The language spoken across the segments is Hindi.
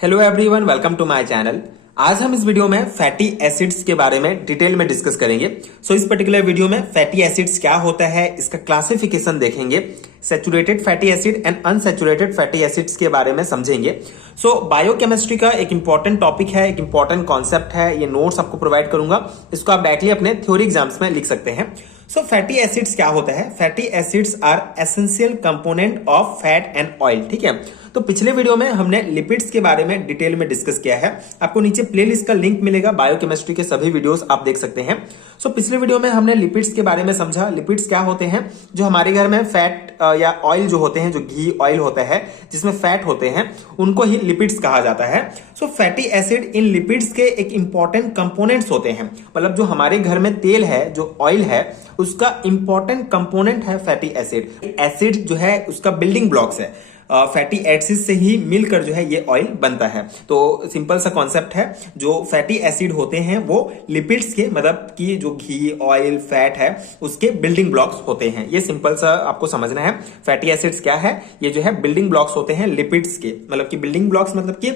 Hello everyone, welcome to my channel. आज हम इस वीडियो में फैटी एसिड्स के बारे में डिटेल में डिस्कस करेंगे। इस पर्टिकुलर वीडियो में फैटी एसिड्स क्या होता है, इसका क्लासिफिकेशन देखेंगे, saturated fatty acid and unsaturated fatty acids के बारे में समझेंगे। बायोकेमिस्ट्री का एक इंपॉर्टेंट टॉपिक है, एक इंपॉर्टेंट कॉन्सेप्ट है। ये नोट्स आपको प्रोवाइड करूंगा, इसको आप डायरेक्टली अपने थ्योरी एग्जाम्स में लिख सकते हैं। फैटी एसिड्स क्या होता है? Fatty acids are essential component of fat and oil. ठीक है, तो पिछले वीडियो में हमने लिपिड्स के बारे में डिटेल में डिस्कस किया है। आपको नीचे प्लेलिस्ट का लिंक मिलेगा, बायोकेमिस्ट्री के सभी वीडियोस आप देख सकते हैं। पिछले वीडियो में हमने लिपिड्स के बारे में समझा। लिपिड्स क्या होते हैं? जो हमारे घर में फैट या ऑयल जो होते हैं, जो घी ऑयल होता है जिसमें फैट होते हैं, उनको ही लिपिड्स कहा जाता है। फैटी एसिड इन लिपिड्स के एक इंपॉर्टेंट कंपोनेंट्स होते हैं। मतलब जो हमारे घर में तेल है, जो ऑयल है, उसका इंपॉर्टेंट कंपोनेंट है फैटी एसिड। एसिड जो है उसका बिल्डिंग ब्लॉक्स है। फैटी एसिड से ही मिलकर जो है ये ऑयल बनता है। तो सिंपल सा कॉन्सेप्ट है, जो फैटी एसिड होते हैं वो लिपिड्स के, मतलब कि जो घी ऑयल फैट है उसके बिल्डिंग ब्लॉक्स होते हैं। ये सिंपल सा आपको समझना है। फैटी एसिड्स क्या है? ये जो है बिल्डिंग ब्लॉक्स होते हैं लिपिड्स के। मतलब कि बिल्डिंग ब्लॉक्स मतलब कि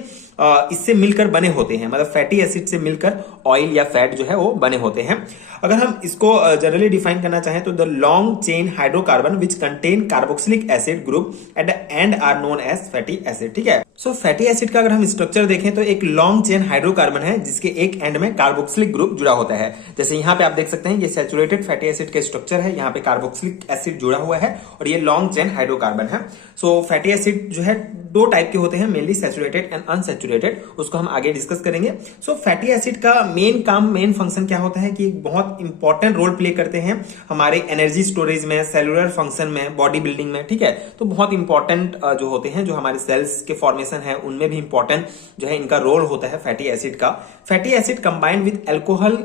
इससे मिलकर बने होते हैं। मतलब फैटी एसिड से मिलकर ऑयल या फैट जो है वो बने होते हैं। अगर हम इसको जनरली डिफाइन करना चाहें तो the long chain hydrocarbon which contain carboxylic acid group at the end are known as fatty acid. ठीक है, फैटी एसिड का अगर हम स्ट्रक्चर देखें तो एक लॉन्ग चेन हाइड्रोकार्बन है जिसके एक एंड में कार्बोक्सिलिक ग्रुप जुड़ा होता है। जैसे यहाँ पे आप देख सकते हैं, ये सैचुरेटेड फैटी एसिड का स्ट्रक्चर है, यहाँ पे कार्बोक्सिलिक एसिड जुड़ा हुआ है और ये लॉन्ग चेन हाइड्रोकार्बन है। फैटी एसिड जो है दो टाइप के होते हैं, मेनली सैचुरेटेड एंड अनसैचुरेटेड। उसको हम आगे डिस्कस करेंगे। फैटी एसिड का मेन काम, मेन फंक्शन क्या होता है कि बहुत इंपॉर्टेंट रोल प्ले करते हैं हमारे एनर्जी स्टोरेज में, सेलुलर फंक्शन में, बॉडी बिल्डिंग में। ठीक है, तो बहुत इंपॉर्टेंट जो होते हैं, जो हमारे सेल्स के फॉर्मेशन है उनमें भी इंपॉर्टेंट जो है इनका रोल होता है फैटी एसिड का। Fatty acid combined with alcohol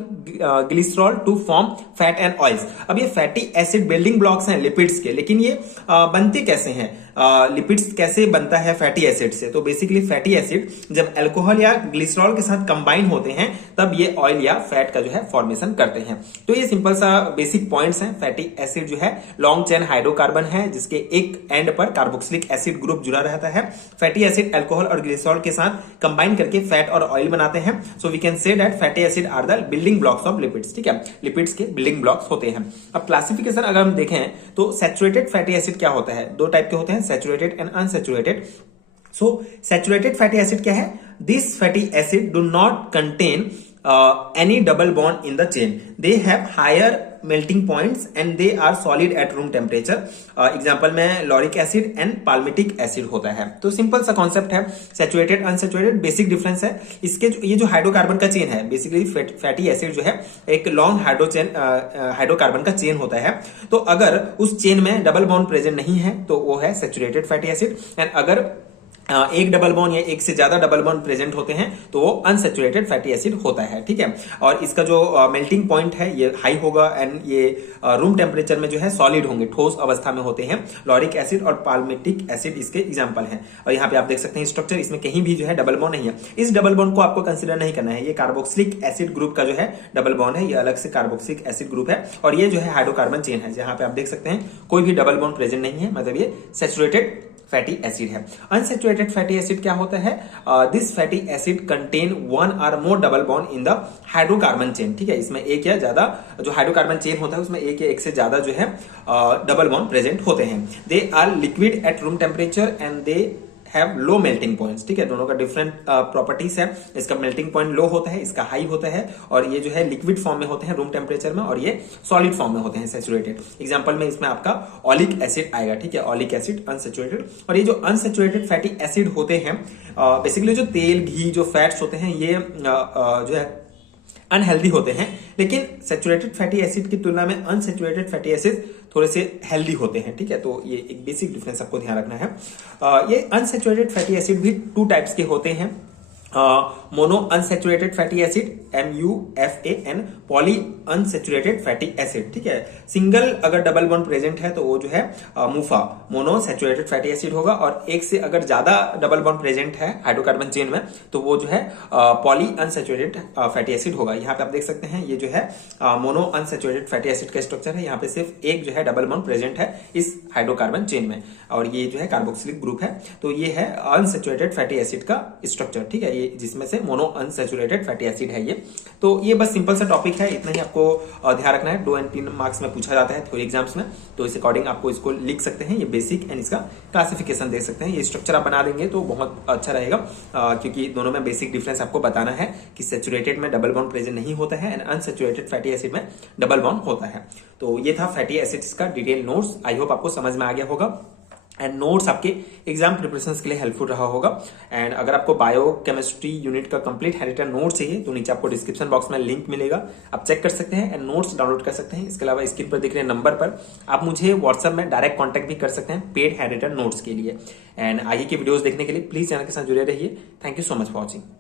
glycerol to form fat and oils. अब ये फैटी एसिड बिल्डिंग ब्लॉक्स हैं लिपिड्स के, लेकिन ये बनते कैसे हैं? लिपिड्स कैसे बनता है फैटी एसिड से? तो बेसिकली फैटी एसिड जब अल्कोहल या ग्लिसरॉल के साथ कंबाइन होते हैं तब ये ऑयल या फैट का जो है फॉर्मेशन करते हैं। तो ये सिंपल सा बेसिक पॉइंट्स हैं। फैटी एसिड जो है लॉन्ग चेन हाइड्रोकार्बन है जिसके एक एंड पर कार्बोक्सिलिक एसिड ग्रुप जुड़ा रहता है। फैटी एसिड अल्कोहल और ग्लिसरॉल के साथ कंबाइन करके फैट और ऑयल बनाते हैं। So we can say that fatty acid are the building blocks of lipids. ठीक है, लिपिड्स के बिल्डिंग ब्लॉक्स होते हैं। अब क्लासिफिकेशन अगर हम देखें तो सैचुरेटेड फैटी एसिड क्या होता है? दो टाइप के होते हैं, saturated and unsaturated. Saturated fatty acid क्या है? This fatty acid do not contain any double bond in the chain. They have higher melting points and they are solid at room temperature. Example में lauric acid and palmitic acid होता है। तो सिंपल सा कॉन्सेप्ट है, सैचुरेटेड अनसैचुरेटेड बेसिक डिफरेंस है इसके। ये जो हाइड्रोकार्बन का चेन है, बेसिकली फैटी एसिड जो है एक लॉन्ग हाइड्रोकार्बन का चेन होता है। तो अगर उस चेन में डबल बॉन्ड प्रेजेंट नहीं है तो वो है सैचुरेटेड फैटी एसिड। एंड अगर एक डबल बॉन्ड या एक से ज्यादा डबल बॉन्ड प्रेजेंट होते हैं तो वो अनसैचुरेटेड फैटी एसिड होता है। ठीक है, और इसका जो मेल्टिंग पॉइंट है ये हाई होगा एंड ये रूम टेम्परेचर में जो है सॉलिड होंगे, ठोस अवस्था में होते हैं। लॉरिक एसिड और पाल्मिटिक एसिड इसके एग्जांपल हैं। और यहाँ पे आप देख सकते हैं स्ट्रक्चर, इसमें कहीं भी जो है डबल बॉन्ड नहीं है। इस डबल बॉन्ड को आपको कंसिडर नहीं करना है। ये कार्बोक्सिलिक एसिड ग्रुप का जो है डबल बॉन्ड है, ये अलग से कार्बोक्सिलिक एसिड ग्रुप है। और ये जो है हाइड्रोकार्बन चेन है, जहां पे आप देख सकते हैं कोई भी डबल बॉन्ड प्रेजेंट नहीं है, मतलब ये सैचुरेटेड फैटी एसिड है। अनसैचुरेटेड फैटी एसिड क्या होता है? This fatty acid contain one और more double bond in the hydrocarbon chain. ठीक है, इसमें एक या ज्यादा जो हाइड्रोकार्बन चेन होता है उसमें एक या एक से ज्यादा जो है डबल बॉन्ड प्रेजेंट होते हैं। They are liquid at room temperature and they have low melting points. ठीक है, दोनों का डिफरेंट प्रॉपर्टीज है। इसका मेल्टिंग पॉइंट लो होता है, इसका हाई होता है। और ये जो है लिक्विड फॉर्म में होते हैं रूम टेम्परेचर में, और ये सॉलिड फॉर्म में होते हैं सैचुरेटेड। एग्जांपल में इसमें आपका ऑलिक एसिड आएगा। ठीक है, ऑलिक एसिड अनसैचुरेटेड। और ये जो अनसैचुरेटेड फैटी एसिड होते हैं, बेसिकली जो तेल घी जो फैट्स होते हैं ये जो है अनहेल्दी होते हैं, लेकिन सैचुरेटेड फैटी एसिड की तुलना में अनसैचुरेटेड फैटी एसिड थोड़े से हेल्दी होते हैं। ठीक है, तो ये एक बेसिक डिफरेंस आपको ध्यान रखना है। ये अनसैचुरेटेड फैटी एसिड भी टू टाइप्स के होते हैं। Mono unsaturated fatty acid, MUFAN, poly unsaturated fatty acid. ठीक है, सिंगल अगर डबल बॉन्ड प्रेजेंट है तो वो जो है मुफा मोनो सैचुरेटेड फैटी एसिड होगा, और एक से अगर ज्यादा डबल बॉन्ड प्रेजेंट है हाइड्रोकार्बन चेन में तो वो जो है पॉली अनसेचुरेटेड फैटी एसिड होगा। यहाँ पे आप देख सकते हैं ये जो है मोनो अनसेचुरेटेड फैटी एसिड का स्ट्रक्चर है। यहाँ पे सिर्फ एक जो है डबल बॉन्ड प्रेजेंट है इस हाइड्रोकार्बन चेन में, और ये जो है कार्बोक्सिलिक ग्रुप है। तो ये है अनसेचुरेटेड फैटी एसिड का स्ट्रक्चर। ठीक है, ये जिसमें से मोनो अनसेचुरेटेड फैटी एसिड है ये। तो ये बस सिंपल सा टॉपिक है, इतना ही आपको ध्यान रखना है। 2 और 3 मार्क्स में पूछा जाता है थ्योरी एग्जाम्स में, तो इस अकॉर्डिंग आपको इसको लिख सकते हैं। ये बेसिक एंड इसका क्लासिफिकेशन देख सकते हैं। ये स्ट्रक्चर आप बना देंगे तो बहुत अच्छा रहेगा, क्योंकि दोनों में बेसिक डिफरेंस आपको बताना है कि सैचुरेटेड में डबल बॉन्ड प्रेजेंट नहीं होता है एंड अनसैचुरेटेड फैटी एसिड में डबल बॉन्ड होता है। तो ये था फैटी एसिड्स का डिटेल नोट्स। आई होप आपको समझ में आ गया होगा एंड नोट्स आपके एग्जाम प्रिपरेशन के लिए हेल्पफुल रहा होगा। एंड अगर आपको बायो केमिस्ट्री यूनिट का कंप्लीट हैंडरिटन नोट चाहिए तो नीचे आपको डिस्क्रिप्शन बॉक्स में लिंक मिलेगा, आप चेक कर सकते हैं एंड नोट्स डाउनलोड कर सकते हैं। इसके अलावा स्क्रीन पर दिख रहे नंबर पर आप मुझे व्हाट्सएप में डायरेक्ट कॉन्टैक्ट भी कर सकते हैं पेड हैंडरिटन नोट्स के लिए। एंड आगे की वीडियोस देखने के लिए प्लीज चैनल के साथ जुड़े रहिए। Thank you so much for watching.